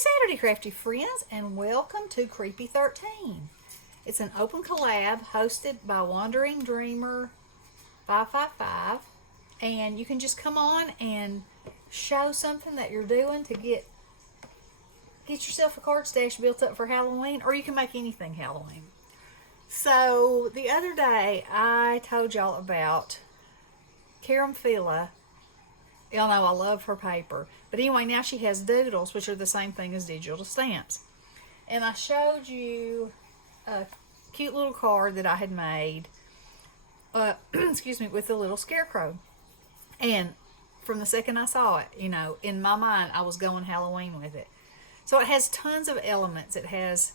Saturday, crafty friends, and welcome to Creepy 13. It's an open collab hosted by Wandering Dreamer 555, and you can just come on and show something that you're doing to get yourself a card stash built up for Halloween, or you can make anything Halloween. So the other day I told y'all about Karamfila. Y'all know I love her paper. But anyway, now she has doodles, which are the same thing as digital stamps. And I showed you a cute little card that I had made, excuse me, with the little scarecrow. And from the second I saw it, in my mind, I was going Halloween with it. So it has tons of elements. It has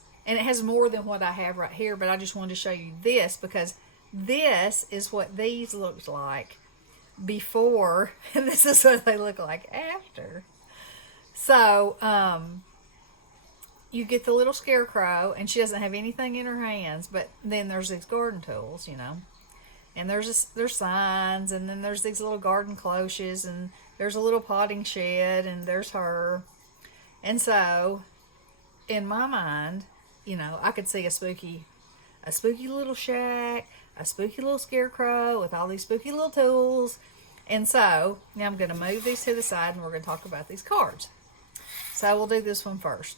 more than what I have right here, but I just wanted to show you this because this is what these looked like before, and this is what they look like after. So you get the little scarecrow, and she doesn't have anything in her hands, but then there's these garden tools, and there's signs, and then there's these little garden cloches, and there's a little potting shed, and there's her. And so in my mind, I could see a spooky little shack, a spooky little scarecrow with all these spooky little tools. And so now I'm going to move these to the side, and we're going to talk about these cards. So we'll do this one first.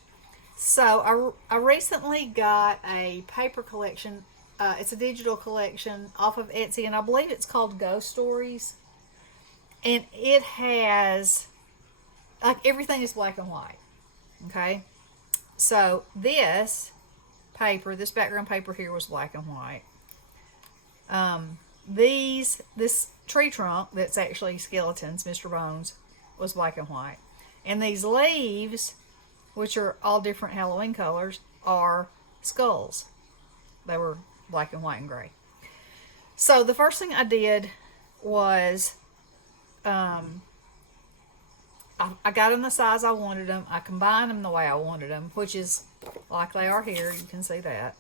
So I recently got a paper collection. It's a digital collection off of Etsy, and I believe it's called Ghost Stories. And it has, everything is black and white. Okay? So this background paper here was black and white. This tree trunk that's actually skeletons, Mr. Bones, was black and white. And these leaves, which are all different Halloween colors, are skulls. They were black and white and gray. So the first thing I did was I got them the size I wanted them. I combined them the way I wanted them, which is like they are here. You can see that.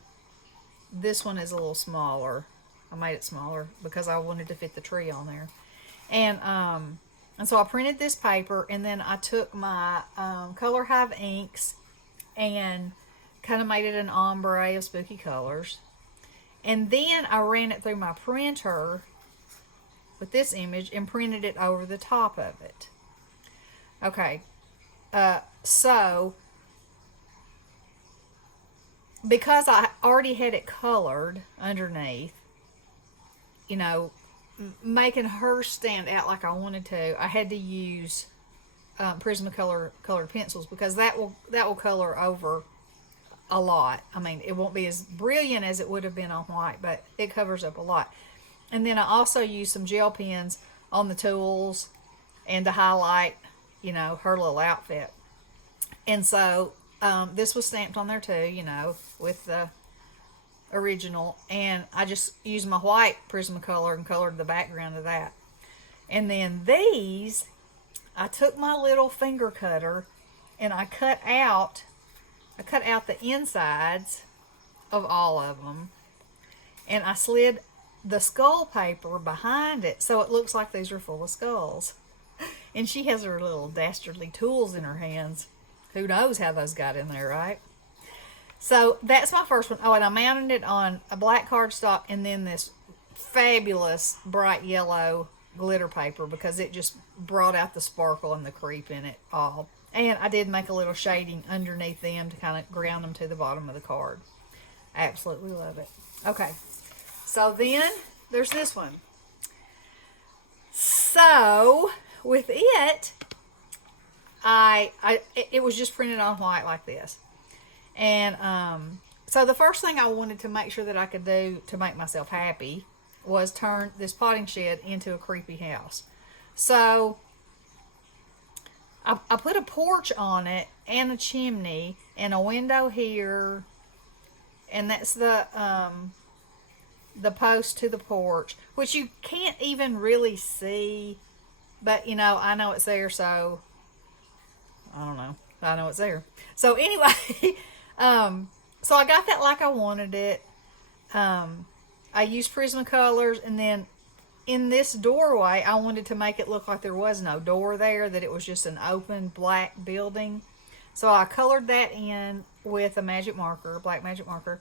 This one is a little smaller. I made it smaller because I wanted to fit the tree on there. And so I printed this paper, and then I took my Color Hive inks and kind of made it an ombre of spooky colors. And then I ran it through my printer with this image and printed it over the top of it. Okay, so because I already had it colored underneath, making her stand out like I wanted to, I had to use Prismacolor colored pencils because that will color over a lot. I mean, it won't be as brilliant as it would have been on white, but it covers up a lot. And then I also used some gel pens on the tools and to highlight, her little outfit. And so this was stamped on there too, with the original, and I just used my white Prismacolor and colored the background of that. And then these, I took my little finger cutter and I cut out the insides of all of them, and I slid the skull paper behind it so it looks like these are full of skulls. And she has her little dastardly tools in her hands. Who knows how those got in there, right? So that's my first one. Oh, and I mounted it on a black cardstock and then this fabulous bright yellow glitter paper because it just brought out the sparkle and the creep in it all. And I did make a little shading underneath them to kind of ground them to the bottom of the card. I absolutely love it. Okay, so then there's this one. So with it, it was just printed on white like this. And so the first thing I wanted to make sure that I could do to make myself happy was turn this potting shed into a creepy house. So I put a porch on it and a chimney and a window here, and that's the post to the porch, which you can't even really see, but I know it's there, so I don't know. I know it's there. So anyway, so I got that like I wanted it. I used Prismacolors, and then in this doorway, I wanted to make it look like there was no door there, that it was just an open black building. So I colored that in with a magic marker, black magic marker.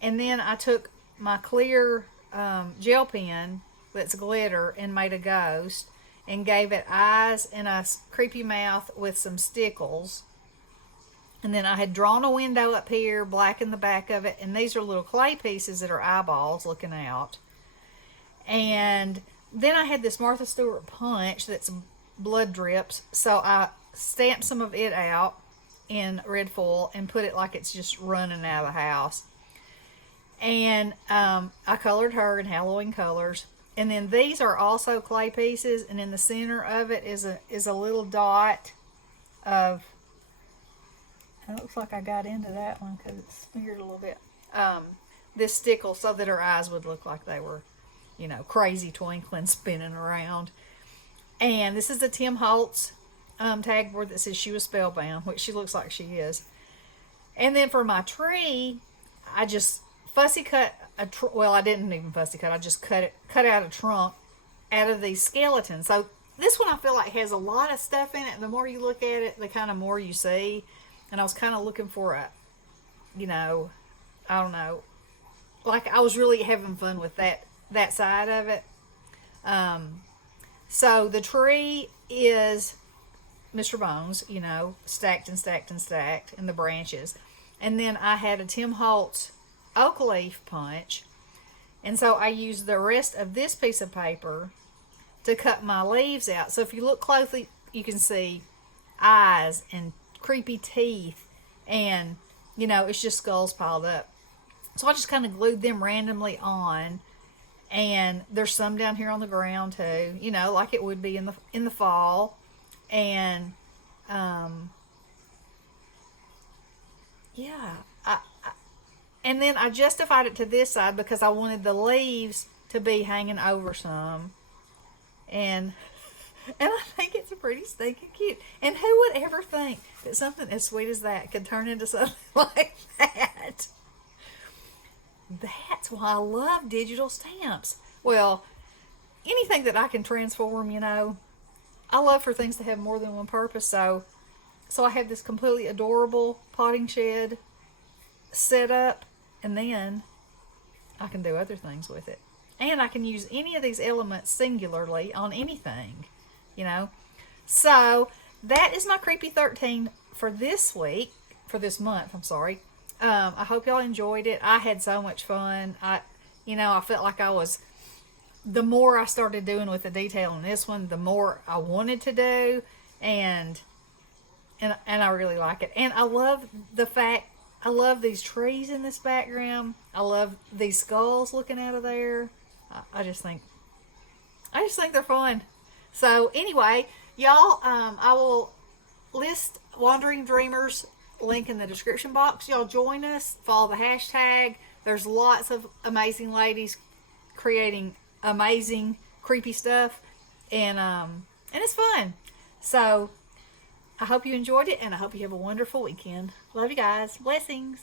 And then I took my clear gel pen that's glitter and made a ghost and gave it eyes and a creepy mouth with some stickles. And then I had drawn a window up here, black in the back of it, and these are little clay pieces that are eyeballs looking out. And then I had this Martha Stewart punch that's blood drips, so I stamped some of it out in red foil and put it like it's just running out of the house. And I colored her in Halloween colors. And then these are also clay pieces, and in the center of it is a little dot of, it looks like I got into that one because it's smeared a little bit, this stickle, so that her eyes would look like they were, you know, crazy twinkling, spinning around. And this is the Tim Holtz tag board that says she was spellbound, which she looks like she is. And then for my tree, I just fussy cut well, I didn't even fussy cut. I just cut out a trunk out of these skeletons. So this one I feel like has a lot of stuff in it. The more you look at it, the kind of more you see. And I was kind of looking for a, you know, I don't know, like I was really having fun with that side of it. So the tree is Mr. Bones, you know, stacked and stacked and stacked in the branches. And then I had a Tim Holtz oak leaf punch. And so I used the rest of this piece of paper to cut my leaves out. So if you look closely, you can see eyes and creepy teeth. And, you know, it's just skulls piled up. So I just kind of glued them randomly on. And there's some down here on the ground too, you know, like it would be in the fall. And yeah, and then I justified it to this side because I wanted the leaves to be hanging over some. And I think it's pretty stinking cute. And who would ever think that something as sweet as that could turn into something like that? That's why I love digital stamps. Well, anything that I can transform, you know, I love for things to have more than one purpose. So I have this completely adorable potting shed set up, and then I can do other things with it. And I can use any of these elements singularly on anything, you know. So that is my Creepy 13 for this week, for this month, I'm sorry. I hope y'all enjoyed it. I had so much fun. I felt like the more I started doing with the detail on this one, the more I wanted to do, and I really like it. And I love the fact, I love these trees in this background. I love these skulls looking out of there. I just think they're fun. So anyway, y'all, I will list Wandering Dreamers link in the description box. Y'all join us, follow the hashtag. There's lots of amazing ladies creating amazing creepy stuff, and it's fun. So I hope you enjoyed it, and I hope you have a wonderful weekend. Love you guys. Blessings.